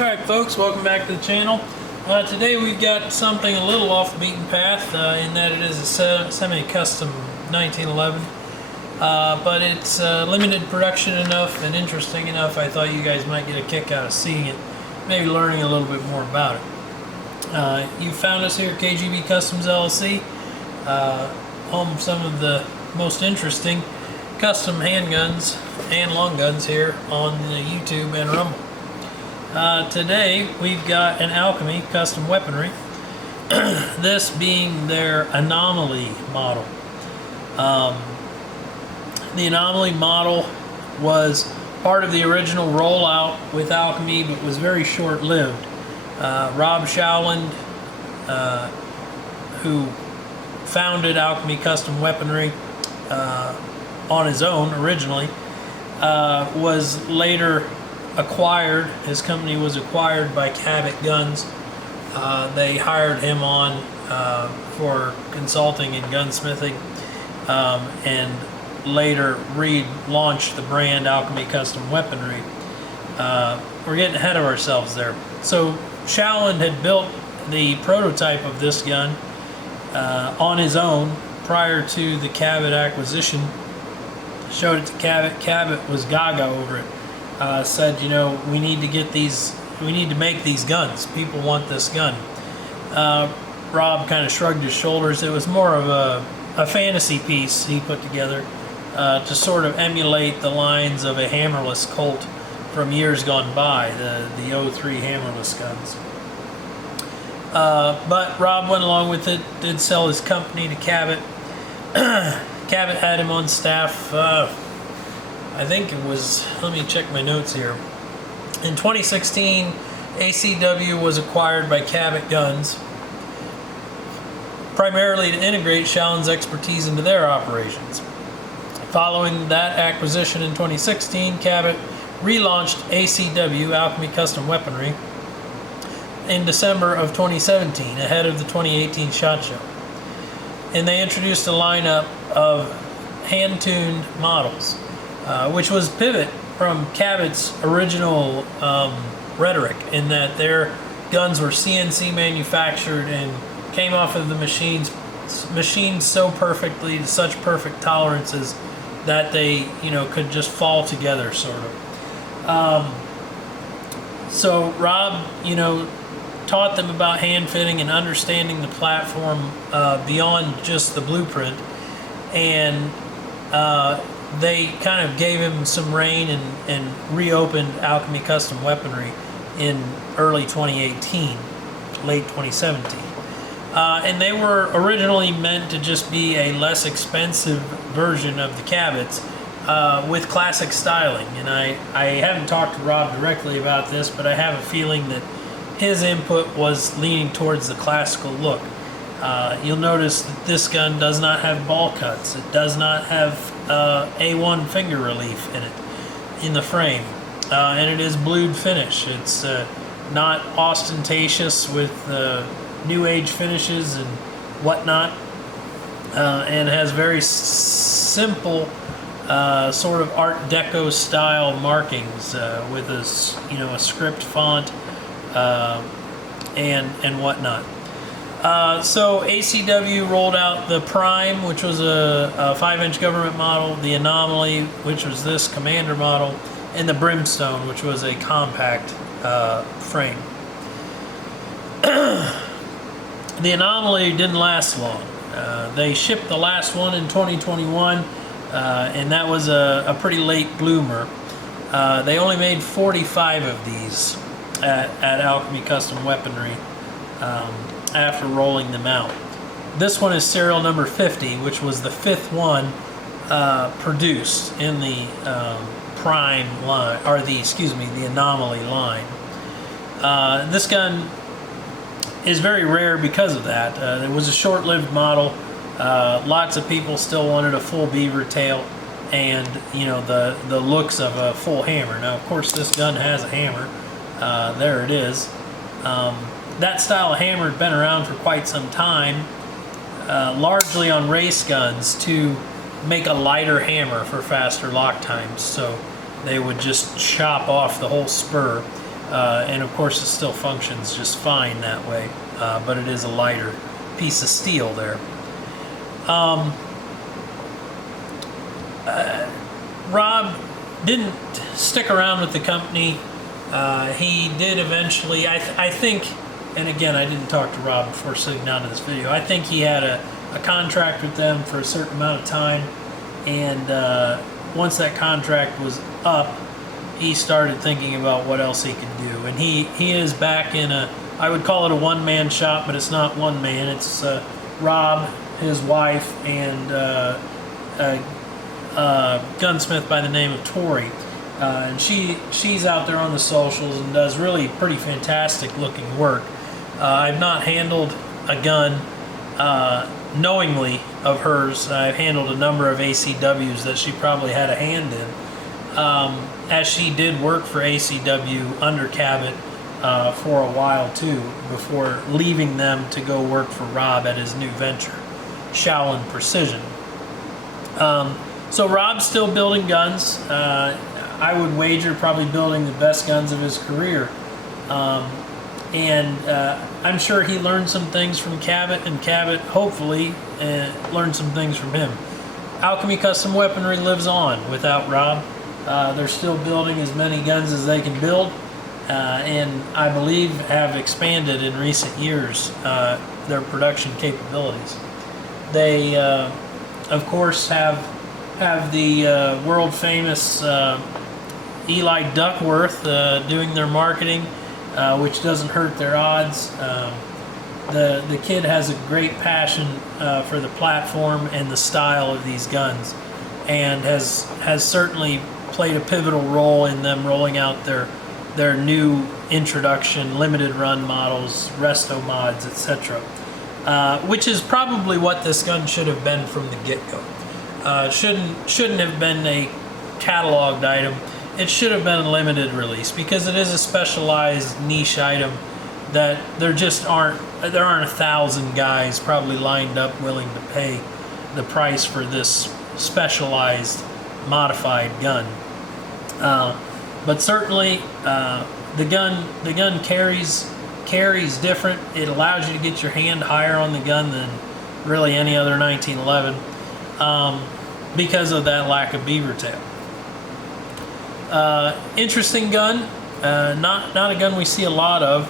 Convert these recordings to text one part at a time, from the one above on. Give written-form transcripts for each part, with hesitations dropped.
Alright folks, welcome back to the channel. Today we've got something a little off the beaten path in that it is a semi-custom 1911. But it's limited production enough and interesting enough I thought you guys might get a kick out of seeing it, maybe learning a little bit more about it. You found us here at KGB Customs LLC, home of some of the most interesting custom handguns and long guns here on the YouTube and Rumble. Today we've got an Alchemy custom weaponry, this being their Anomaly model. The Anomaly model was part of the original rollout with Alchemy, but was very short-lived. Rob Schauland, who founded Alchemy custom weaponry on his own originally, was later acquired. His company was acquired by Cabot guns. They hired him on for consulting and gunsmithing, and later relaunched the brand Alchemy Custom Weaponry. We're getting ahead of ourselves there. So Shaoland had built the prototype of this gun on his own prior to the Cabot acquisition. Showed it to Cabot. Cabot was gaga over it. Said, you know, we need to get these, we need to make these guns. People want this gun. Rob kind of shrugged his shoulders. It was more of a fantasy piece he put together to sort of emulate the lines of a Hammerless Colt from years gone by, the 03 Hammerless guns. But Rob went along with it, did sell his company to Cabot. Cabot had him on staff, I think it was, let me check my notes here. In 2016, ACW was acquired by Cabot Guns, primarily to integrate Shaoland's expertise into their operations. Following that acquisition in 2016, Cabot relaunched ACW, Alchemy Custom Weaponry, in December of 2017, ahead of the 2018 SHOT Show. And they introduced a lineup of hand-tuned models, which was pivot from Cabot's original rhetoric, in that their guns were CNC manufactured and came off of the machines so perfectly to such perfect tolerances that they, you know, could just fall together, sort of. So Rob, you know, taught them about hand fitting and understanding the platform beyond just the blueprint, and they kind of gave him some rein and reopened Alchemy Custom Weaponry in early 2018, late 2017. And they were originally meant to just be a less expensive version of the Cabots with classic styling. And I haven't talked to Rob directly about this, but I have a feeling that his input was leaning towards the classical look. You'll notice that this gun does not have ball cuts. It does not have A1 finger relief in it, in the frame. And it is blued finish. It's not ostentatious with new age finishes and whatnot. And has very simple sort of Art Deco style markings with a, you know, a script font and whatnot. So ACW rolled out the Prime, which was a 5-inch government model, the Anomaly, which was this Commander model, and the Brimstone, which was a compact frame. The Anomaly didn't last long. They shipped the last one in 2021, and that was a pretty late bloomer. They only made 45 of these at Alchemy Custom Weaponry after rolling them out. This one is serial number 50, which was the 5th one produced in the Prime line, or the Anomaly line. This gun is very rare because of that. It was a short-lived model. Lots of people still wanted a full beaver tail and, you know, the looks of a full hammer. Now, of course, this gun has a hammer. There it is. That style of hammer had been around for quite some time, largely on race guns to make a lighter hammer for faster lock times. So they would just chop off the whole spur. and of course it still functions just fine that way, but it is a lighter piece of steel there. Rob didn't stick around with the company. He did eventually, I think, and again, I didn't talk to Rob before sitting down to this video. I think he had a contract with them for a certain amount of time, and once that contract was up, he started thinking about what else he could do. And he is back in I would call it a one-man shop, but it's not one man. It's Rob, his wife, and a gunsmith by the name of Tori. And she's out there on the socials and does really pretty fantastic looking work. I've not handled a gun knowingly of hers. I've handled a number of ACWs that she probably had a hand in, as she did work for ACW under Cabot for a while too, before leaving them to go work for Rob at his new venture, Shaoland Precision. So Rob's still building guns. I would wager probably building the best guns of his career. And I'm sure he learned some things from Cabot, and Cabot hopefully learned some things from him. Alchemy Custom Weaponry lives on without Rob. They're still building as many guns as they can build, and I believe have expanded in recent years their production capabilities. They, of course, have the world famous Eli Duckworth doing their marketing, which doesn't hurt their odds. The kid has a great passion for the platform and the style of these guns, and has certainly played a pivotal role in them rolling out their new introduction limited run models, resto mods, etc. Which is probably what this gun should have been from the get-go. Shouldn't have been a cataloged item. It should have been a limited release, because it is a specialized niche item that there aren't 1,000 guys probably lined up willing to pay the price for this specialized modified gun. But certainly the gun carries different. It allows you to get your hand higher on the gun than really any other 1911 because of that lack of beaver tail. Interesting gun, not a gun we see a lot of.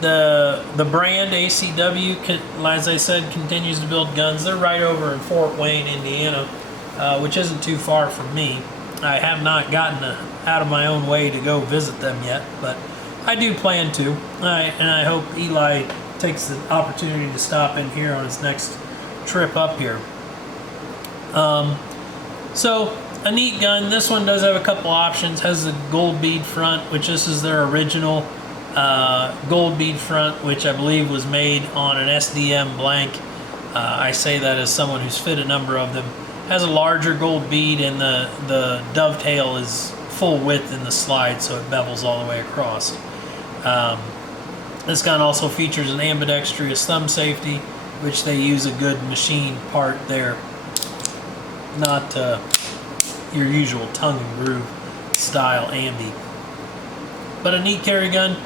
The brand ACW, as I said, continues to build guns. They're right over in Fort Wayne, Indiana, which isn't too far from me. I have not gotten out of my own way to go visit them yet, but I do plan to. And I hope Eli takes the opportunity to stop in here on his next trip up here. So, a neat gun. This one does have a couple options. Has the gold bead front, which this is their original gold bead front, which I believe was made on an SDM blank. I say that as someone who's fit a number of them. Has a larger gold bead, and the dovetail is full width in the slide, so it bevels all the way across. This gun also features an ambidextrous thumb safety, which they use a good machine part there, not your usual tongue and groove style ambi. But a neat carry gun,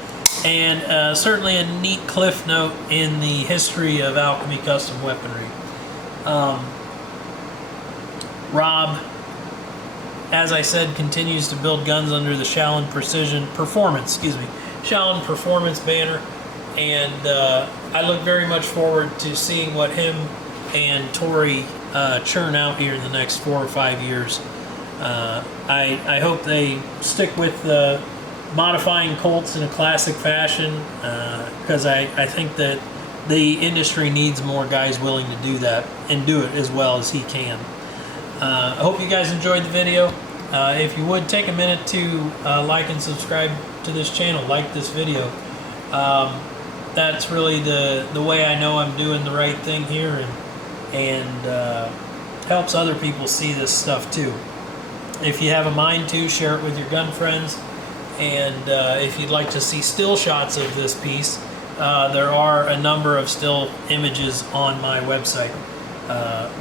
and certainly a neat cliff note in the history of Alchemy Custom Weaponry. Rob, as I said, continues to build guns under the Shaoland Shaoland Performance banner, and I look very much forward to seeing what him and Tori churn out here in the next 4 or 5 years. I hope they stick with modifying Colts in a classic fashion, because I think that the industry needs more guys willing to do that and do it as well as he can. I hope you guys enjoyed the video. If you would, take a minute to like and subscribe to this channel, like this video. That's really the way I know I'm doing the right thing here, and helps other people see this stuff too. If you have a mind to, share it with your gun friends. And if you'd like to see still shots of this piece, there are a number of still images on my website,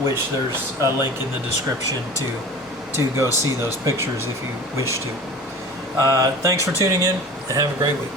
which there's a link in the description to go see those pictures if you wish to. Thanks for tuning in. and have a great week.